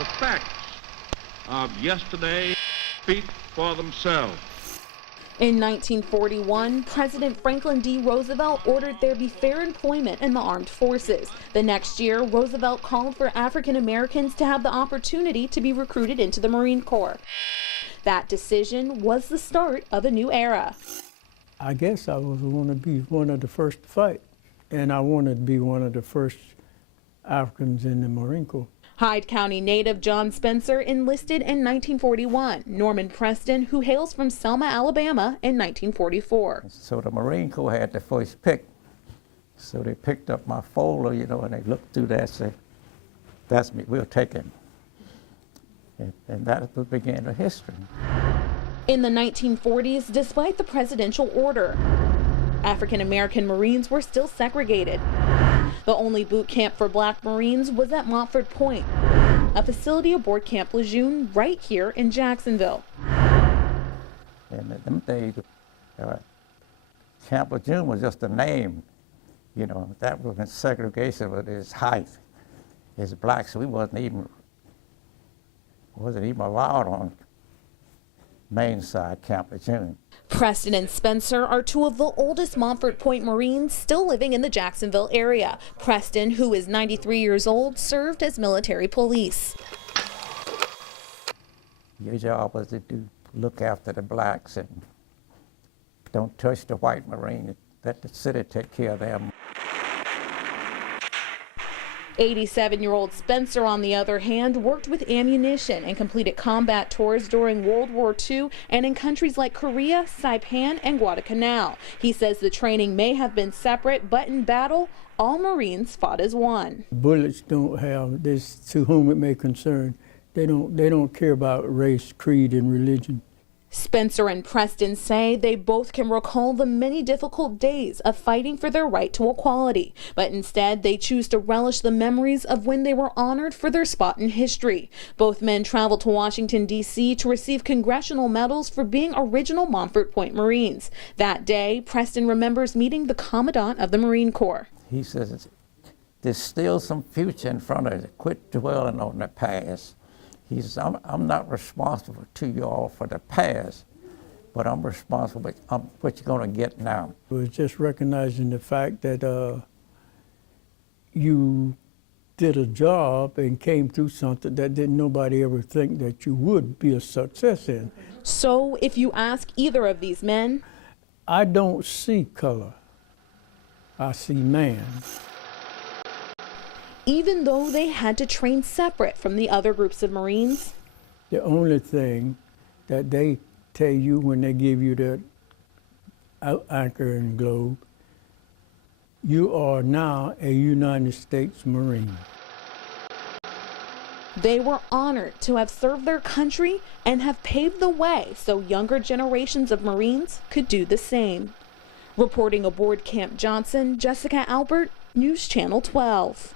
The facts of yesterday speak for themselves. In 1941, President Franklin D. Roosevelt ordered there be fair employment in the armed forces. The next year, Roosevelt called for African Americans to have the opportunity to be recruited into the Marine Corps. That decision was the start of a new era. I guess I was going to be one of the first to fight, and I wanted to be one of the first Africans in the Marine Corps. Hyde County native John Spencer enlisted in 1941. Norman Preston, who hails from Selma, Alabama, in 1944. So the Marine Corps had the first pick. So they picked up my folder, you know, and they looked through that and said, that's me, we'll take him. And that began the history. In the 1940s, despite the presidential order, African American Marines were still segregated. The only boot camp for black Marines was at Montford Point, a facility aboard Camp Lejeune right here in Jacksonville. And in them days, Camp Lejeune was just a name. You know, that was in segregation with his height. His blacks, we wasn't even allowed on main side Camp Lejeune. Preston and Spencer are two of the oldest Montford Point Marines still living in the Jacksonville area. Preston, who is 93 years old, served as military police. Your job was to look after the blacks and don't touch the white Marine. Let the city take care of them. 87-year-old Spencer, on the other hand, worked with ammunition and completed combat tours during World War II and in countries like Korea, Saipan, and Guadalcanal. He says the training may have been separate, but in battle, all Marines fought as one. Bullets don't have this, to whom it may concern. They don't care about race, creed, and religion. Spencer and Preston say they both can recall the many difficult days of fighting for their right to equality, but instead they choose to relish the memories of when they were honored for their spot in history. Both men traveled to Washington, D.C. to receive congressional medals for being original Montford Point Marines. That day, Preston remembers meeting the Commandant of the Marine Corps. He says, there's still some future in front of it. Quit dwelling on the past. He says, I'm not responsible to you all for the past, but I'm responsible for what you're going to get now. It was just recognizing the fact that you did a job and came through something that didn't nobody ever think that you would be a success in. So if you ask either of these men, I don't see color. I see man. even though they had to train separate from the other groups of Marines. The only thing that they tell you when they give you that anchor and globe, you are now a United States Marine. They were honored to have served their country and have paved the way so younger generations of Marines could do the same. Reporting aboard Camp Johnson, Jessica Albert, News Channel 12.